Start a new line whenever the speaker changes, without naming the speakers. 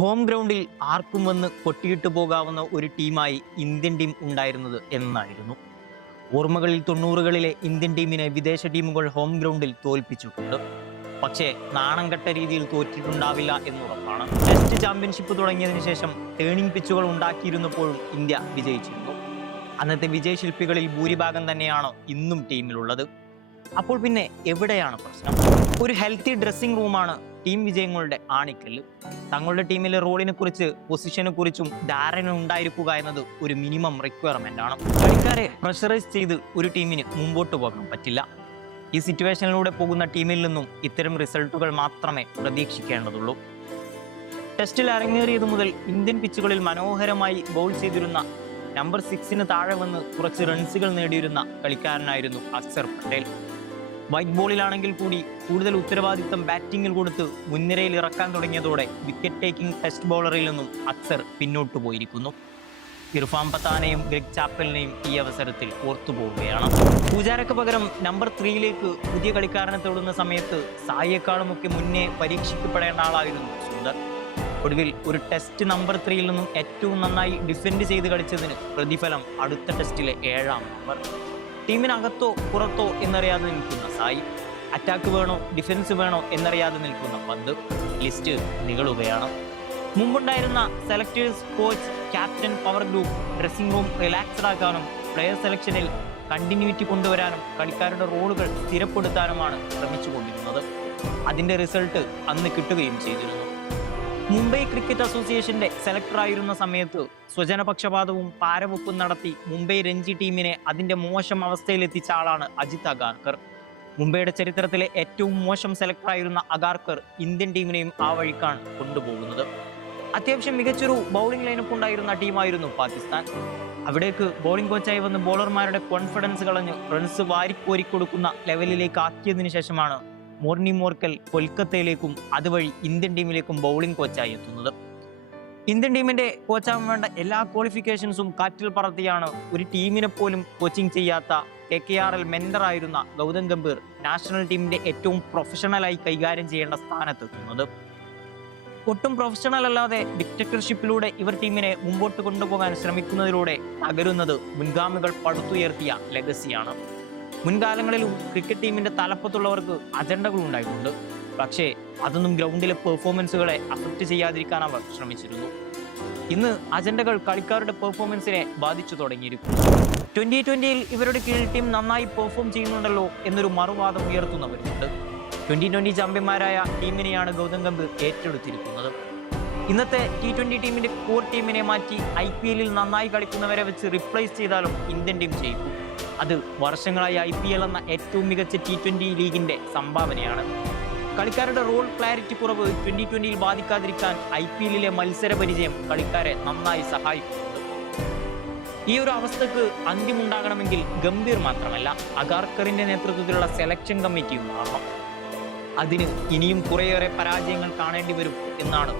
Home ഗ്രൗണ്ടിൽ ആർക്കും വന്ന് കൊട്ടിയിട്ട് പോകാവുന്ന ഒരു ടീമായി ഇന്ത്യൻ ടീം ഉണ്ടായിരുന്നത് എന്നായിരുന്നു. ഓർമ്മകളിൽ തൊണ്ണൂറുകളിലെ ഇന്ത്യൻ ടീമിനെ വിദേശ ടീമുകൾ ഹോം ഗ്രൗണ്ടിൽ തോൽപ്പിച്ചിട്ടുണ്ട്. പക്ഷേ നാണം കെട്ട രീതിയിൽ തോറ്റിട്ടുണ്ടാവില്ല എന്നുറപ്പാണ് ടെസ്റ്റ് ചാമ്പ്യൻഷിപ്പ് തുടങ്ങിയതിന് ശേഷം ടേണിംഗ് പിച്ചുകൾ ഉണ്ടാക്കിയിരുന്നപ്പോഴും ഇന്ത്യ വിജയിച്ചിരുന്നു. അന്നത്തെ വിജയശില്പികളിൽ ഭൂരിഭാഗം തന്നെയാണ് ഇന്നും ടീമിലുള്ളത്? അപ്പോൾ പിന്നെ എവിടെയാണ് പ്രശ്നം? ഒരു ഹെൽത്തി ഡ്രസ്സിംഗ് റൂമാണ് ടീം വിജയങ്ങളുടെ ആണിക്കല്ല് തങ്ങളുടെ ടീമിലെ റോളിനെ കുറിച്ച് പൊസിഷനെ കുറിച്ചും ധാരണ ഉണ്ടായിരിക്കുക എന്നത് ഒരു മിനിമം റിക്വയർമെന്റ് ആണ്. കളിക്കാരെ പ്രഷറൈസ് ചെയ്ത് ഒരു ടീമിന് മുമ്പോട്ട് പോകാൻ പറ്റില്ല. ഈ സിറ്റുവേഷനിലൂടെ പോകുന്ന ടീമിൽ നിന്നും ഇത്തരം റിസൾട്ടുകൾ മാത്രമേ പ്രതീക്ഷിക്കേണ്ടതുള്ളൂ. ടെസ്റ്റിൽ അരങ്ങേറിയത് മുതൽ ഇന്ത്യൻ പിച്ചുകളിൽ മനോഹരമായി ബൗൾ ചെയ്തിരുന്ന നമ്പർ സിക്സിന് താഴെ വന്ന് കുറച്ച് റൺസുകൾ നേടിയിരുന്ന കളിക്കാരനായിരുന്നു അക്സർ പട്ടേൽ. വൈറ്റ് ബോളിലാണെങ്കിൽ കൂടി കൂടുതൽ ഉത്തരവാദിത്തം ബാറ്റിംഗിൽ കൊടുത്ത് മുൻനിരയിൽ ഇറക്കാൻ തുടങ്ങിയതോടെ വിക്കറ്റ് ടേക്കിംഗ് ടെസ്റ്റ് ബോളറിൽ നിന്നും അക്സർ പിന്നോട്ടു പോയിരിക്കുന്നു. ഇർഫാം പത്താനെയും ഗ്രിഗ് ചാപ്പലിനെയും ഈ അവസരത്തിൽ ഓർത്തുപോവുകയാണ് പൂജാരക്ക് പകരം നമ്പർ ത്രീയിലേക്ക് പുതിയ കളിക്കാരനെ തൊടുന്ന സമയത്ത് സായേക്കാളുമൊക്കെ മുന്നേ പരീക്ഷിക്കപ്പെടേണ്ട ആളായിരുന്നു സുന്ദർ. ഒടുവിൽ ഒരു ടെസ്റ്റ് നമ്പർ ത്രീയിൽ നിന്നും ഏറ്റവും നന്നായി ഡിഫെൻഡ് ചെയ്ത് കളിച്ചതിന് പ്രതിഫലം അടുത്ത ടെസ്റ്റിലെ ഏഴാം നമ്പർ ടീമിനകത്തോ പുറത്തോ എന്നറിയാതെ നിൽക്കുന്ന സായി അറ്റാക്ക് വേണോ ഡിഫൻസ് വേണോ എന്നറിയാതെ നിൽക്കുന്ന പന്ത് ലിസ്റ്റ് നികളുകയാണ് മുമ്പുണ്ടായിരുന്ന selectors coach captain power group dressing room relaxed ആക്കാനും പ്ലെയർ സെലക്ഷനിൽ കണ്ടിന്യൂറ്റി കൊണ്ടുവരാനും കളിക്കാരുടെ റോളുകൾ സ്ഥിരപ്പെടുത്താനുമാണ് ശ്രമിച്ചുകൊണ്ടിരുന്നത്. അതിന്റെ റിസൾട്ട് അന്ന് കിട്ടുകയും ചെയ്തിരുന്നു. മുംബൈ ക്രിക്കറ്റ് അസോസിയേഷന്റെ സെലക്ടറായിരുന്ന സമയത്ത് സ്വജനപക്ഷപാതവും പാരവെപ്പും നടത്തി മുംബൈ രഞ്ജി ടീമിനെ അതിന്റെ മോശം അവസ്ഥയിലെത്തിച്ച ആളാണ് അജിത് അഗാർക്കർ. മുംബൈയുടെ ചരിത്രത്തിലെ ഏറ്റവും മോശം സെലക്ടറായിരുന്ന അഗാർക്കർ ഇന്ത്യൻ ടീമിനെയും ആ വഴിക്കാണ് കൊണ്ടുപോകുന്നത്. അത്യാവശ്യം മികച്ചൊരു ബൗളിംഗ് ലൈനപ്പ് ഉണ്ടായിരുന്ന ടീമായിരുന്നു പാകിസ്ഥാൻ. അവിടേക്ക് ബോളിംഗ് കോച്ചായി വന്ന് ബോളർമാരുടെ കോൺഫിഡൻസ് കളഞ്ഞ് റൺസ് വാരിക്കോരിക്കൊടുക്കുന്ന ലെവലിലേക്ക് ആക്കിയതിനു ശേഷമാണ് മോർണി മോർക്കൽ കൊൽക്കത്തയിലേക്കും അതുവഴി ഇന്ത്യൻ ടീമിലേക്കും ബൗളിംഗ് കോച്ചായി എത്തുന്നത്. ഇന്ത്യൻ ടീമിന്റെ കോച്ചാകാൻ വേണ്ട എല്ലാ ക്വാളിഫിക്കേഷൻസും കാറ്റിൽ പറത്തിയാണ് ഒരു ടീമിനെ പോലും കോച്ചിങ് ചെയ്യാത്ത കെ കെ ആർ എൽ മെന്ററായിരുന്ന ഗൗതം ഗംഭീർ നാഷണൽ ടീമിന്റെ ഏറ്റവും പ്രൊഫഷണലായി കൈകാര്യം ചെയ്യേണ്ട സ്ഥാനത്തെത്തുന്നത്. ഒട്ടും പ്രൊഫഷണൽ അല്ലാതെ ഡിക്റ്റേറ്റർഷിപ്പിലൂടെ ഇവർ ടീമിനെ മുമ്പോട്ട് കൊണ്ടുപോകാൻ ശ്രമിക്കുന്നതിലൂടെ തകരുന്നത് മുൻഗാമികൾ പടുത്തുയർത്തിയ ലെഗസിയാണ് മുൻകാലങ്ങളിലും ക്രിക്കറ്റ് ടീമിന്റെ തലപ്പത്തുള്ളവർക്ക് അജണ്ടകൾ ഉണ്ടായിട്ടുണ്ട്. പക്ഷേ അതൊന്നും ഗ്രൗണ്ടിലെ പെർഫോമൻസുകളെ അഫക്റ്റ് ചെയ്യാതിരിക്കാൻ അവർ ശ്രമിച്ചിരുന്നു. ഇന്ന് അജണ്ടകൾ കളിക്കാരുടെ പെർഫോമൻസിനെ ബാധിച്ചു തുടങ്ങിയിരിക്കും ട്വന്റി ട്വന്റിയിൽ ഇവരുടെ കീഴിൽ ടീം നന്നായി പെർഫോം ചെയ്യുന്നുണ്ടല്ലോ എന്നൊരു മറുവാദം ഉയർത്തുന്നവരുണ്ട് ട്വന്റി ട്വന്റി ചാമ്പ്യന്മാരായ ടീമിനെയാണ് ഗൗതം ഗംഭീർ ഏറ്റെടുത്തിരിക്കുന്നത്. ഇന്നത്തെ ടി ട്വന്റി ടീമിന്റെ കോർ ടീമിനെ മാറ്റി ഐ പി എല്ലിൽ നന്നായി കളിക്കുന്നവരെ വെച്ച് റിപ്ലേസ് ചെയ്താലും ഇന്ത്യൻ ടീം ജയിക്കും. അത് വർഷങ്ങളായി ഐ പി എൽ എന്ന ഏറ്റവും മികച്ച ടി ട്വന്റി ലീഗിന്റെ സംഭാവനയാണ്. കളിക്കാരുടെ റോൾ ക്ലാരിറ്റി കുറവ് ട്വന്റി ട്വന്റിയിൽ ബാധിക്കാതിരിക്കാൻ ഐ പി എല്ലിലെ മത്സര പരിചയം കളിക്കാരെ നന്നായി സഹായിക്കുന്നുണ്ട്. ഈ ഒരു അവസ്ഥക്ക് അന്ത്യമുണ്ടാകണമെങ്കിൽ ഗംഭീർ മാത്രമല്ല അഗാർക്കറിന്റെ നേതൃത്വത്തിലുള്ള സെലക്ഷൻ കമ്മിറ്റിയും മാറണം. അതിന് ഇനിയും കുറേയേറെ പരാജയങ്ങൾ കാണേണ്ടി വരും എന്നാണ്